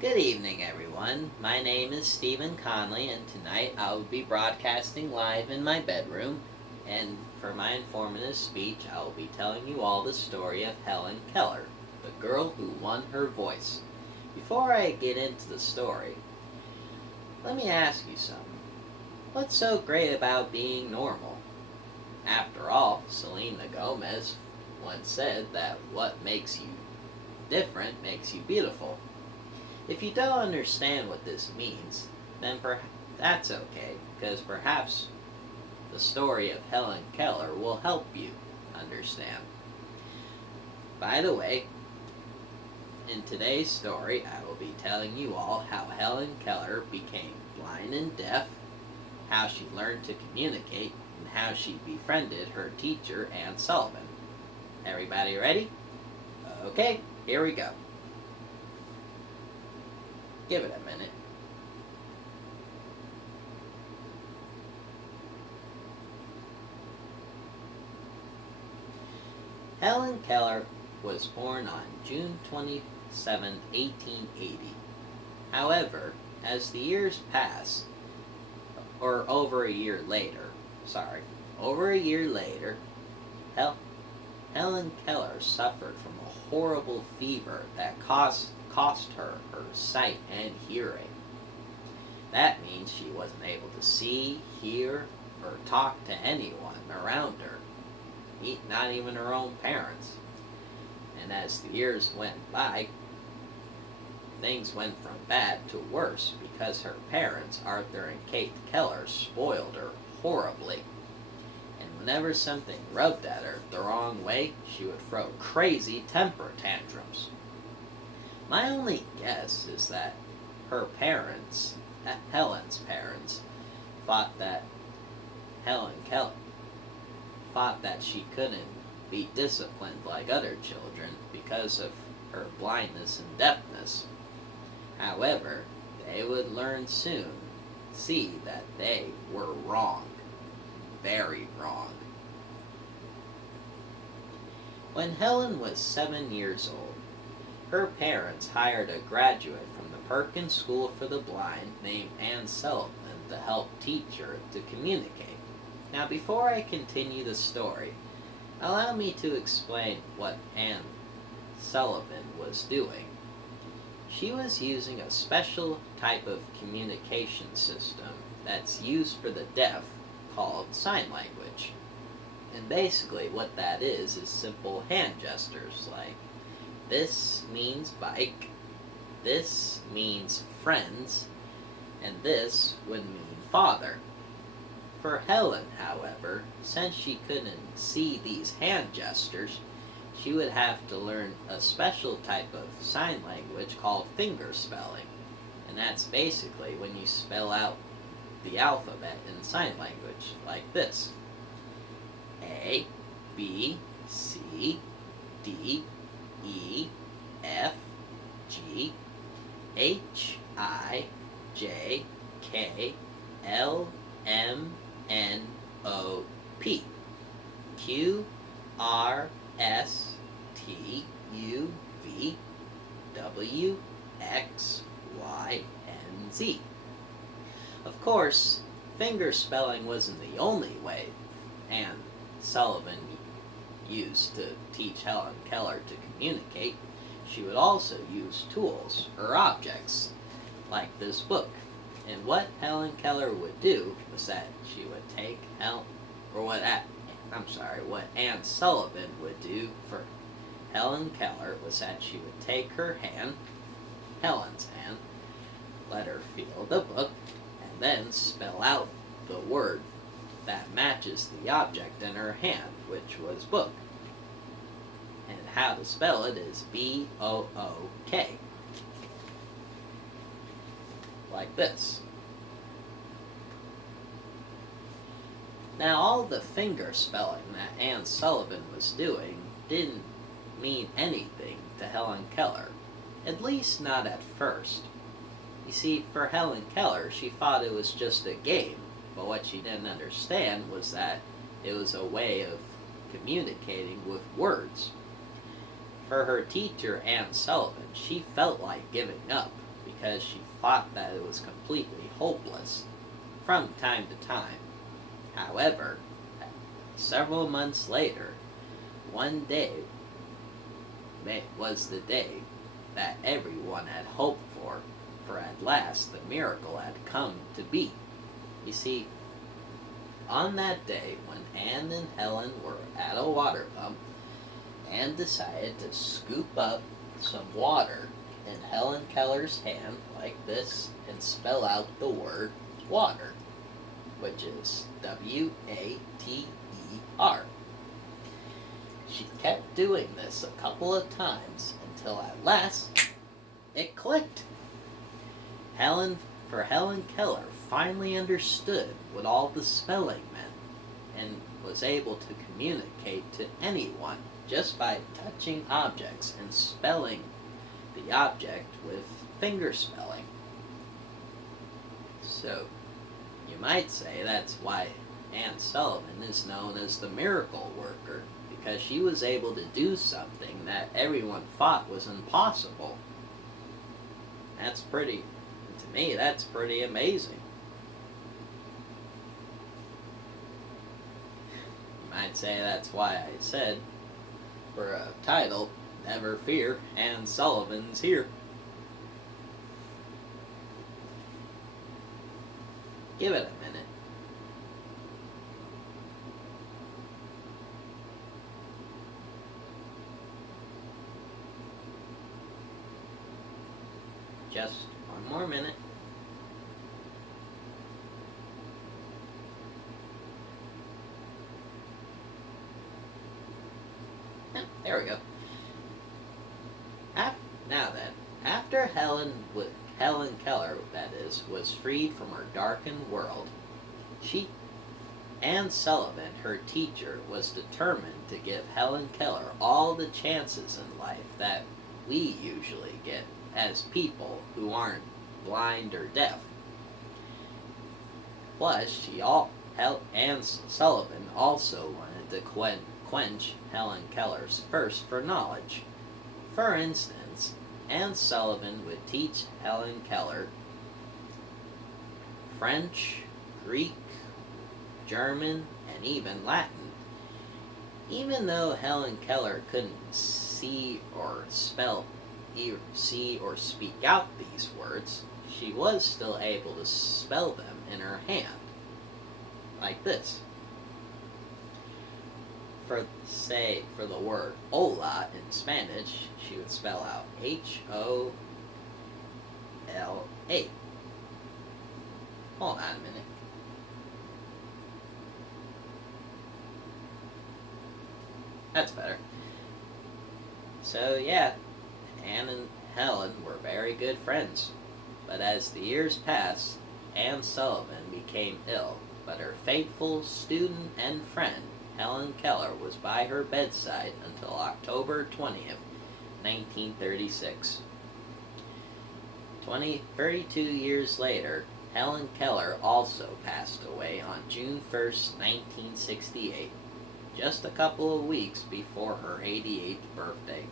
Good evening, everyone. My name is Stephen Conley, and tonight I will be broadcasting live in my bedroom. And for my informative speech, I will be telling you all the story of Helen Keller, the girl who won her voice. Before I get into the story, let me ask you something. What's so great about being normal? After all, Selena Gomez once said that what makes you different makes you beautiful. If you don't understand what this means, then that's okay, because perhaps the story of Helen Keller will help you understand. By the way, in today's story, I will be telling you all how Helen Keller became blind and deaf, how she learned to communicate, and how she befriended her teacher, Anne Sullivan. Everybody ready? Okay, here we go. Give it a minute. Helen Keller was born on June 27, 1880. However, as the years pass, over a year later, Helen Keller suffered from a horrible fever that cost her her sight and hearing. That means she wasn't able to see, hear, or talk to anyone around her, not even her own parents. And as the years went by, things went from bad to worse because her parents, Arthur and Kate Keller, spoiled her horribly. And whenever something rubbed at her the wrong way, she would throw crazy temper tantrums. My only guess is that her parents, Helen's parents, thought that she couldn't be disciplined like other children because of her blindness and deafness. However, they would learn soon, see that they were wrong, very wrong. When Helen was 7 years old, her parents hired a graduate from the Perkins School for the Blind named Anne Sullivan to help teach her to communicate. Now, before I continue the story, allow me to explain what Anne Sullivan was doing. She was using a special type of communication system that's used for the deaf called sign language. And basically what that is simple hand gestures like, this means bike, this means friends, and this would mean father. For Helen, however, since she couldn't see these hand gestures, she would have to learn a special type of sign language called finger spelling. And that's basically when you spell out the alphabet in sign language, like this. A, B, C, D, E, F, G, H, I, J, K, L, M, N, O, P, Q, R, S, T, U, V, W, X, Y, and Z. Of course, finger spelling wasn't the only way Anne Sullivan used to teach Helen Keller to communicate. She would also use tools or objects like this book. And what Helen Keller would do was that she would take what Anne Sullivan would do for Helen Keller was that she would take her hand, Helen's hand, let her feel the book, and then spell out the word that matches the object in her hand, which was book. And how to spell it is B-O-O-K. Like this. Now, all the finger spelling that Anne Sullivan was doing didn't mean anything to Helen Keller, at least not at first. You see, for Helen Keller, she thought it was just a game, but what she didn't understand was that it was a way of communicating with words. For her teacher, Anne Sullivan, she felt like giving up because she thought that it was completely hopeless from time to time. However, several months later, one day was the day that everyone had hoped for at last the miracle had come to be. You see, on that day when Anne and Helen were at a water pump, Anne decided to scoop up some water in Helen Keller's hand like this and spell out the word water, which is W-A-T-E-R. She kept doing this a couple of times until at last it clicked. Helen Keller finally understood what all the spelling meant and was able to communicate to anyone just by touching objects and spelling the object with finger spelling. So, you might say that's why Anne Sullivan is known as the miracle worker, because she was able to do something that everyone thought was impossible. To me, that's pretty amazing. You might say that's why I said, for a title, never fear, Anne Sullivan's here. Give it a minute. Just one more minute. There we go. Now then, after Helen Keller, that is, was freed from her darkened world, Anne Sullivan, her teacher, was determined to give Helen Keller all the chances in life that we usually get as people who aren't blind or deaf. Plus, Anne Sullivan also wanted to quench Helen Keller's thirst for knowledge. For instance, Anne Sullivan would teach Helen Keller French, Greek, German, and even Latin. Even though Helen Keller couldn't see or speak out these words, she was still able to spell them in her hand, like this. For the word hola in Spanish, she would spell out H-O-L-A. Hold on a minute. That's better. So yeah, Anne and Helen were very good friends. But as the years passed, Anne Sullivan became ill, but her faithful student and friend, Helen Keller, was by her bedside until October 20th, 1936. 32 years later, Helen Keller also passed away on June 1st, 1968, just a couple of weeks before her 88th birthday.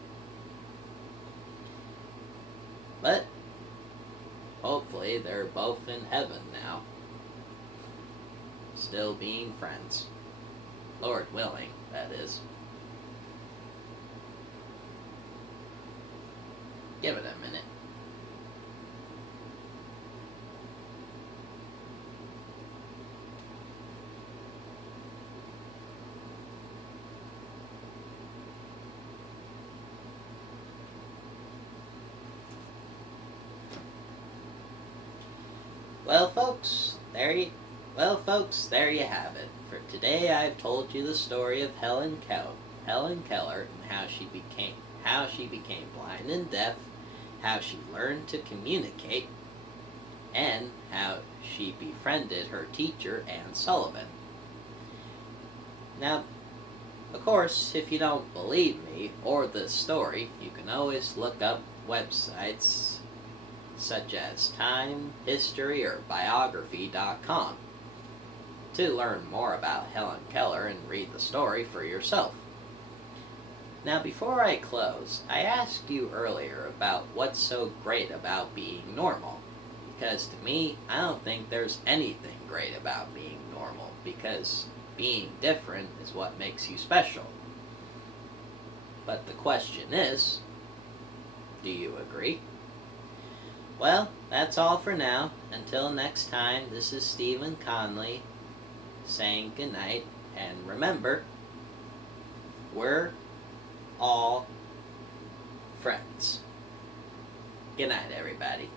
But hopefully they're both in heaven now, still being friends. Lord willing, that is. Give it a minute. Well, folks, there you have it. For today, I've told you the story of Helen Keller and how she became blind and deaf, how she learned to communicate, and how she befriended her teacher, Anne Sullivan. Now, of course, if you don't believe me or this story, you can always look up websites such as Time, History, or Biography.com to learn more about Helen Keller and read the story for yourself. Now, before I close, I asked you earlier about what's so great about being normal. Because to me, I don't think there's anything great about being normal, because being different is what makes you special. But the question is, do you agree? Well, that's all for now. Until next time, this is Stephen Conley saying goodnight, and remember, we're all friends. Good night, everybody.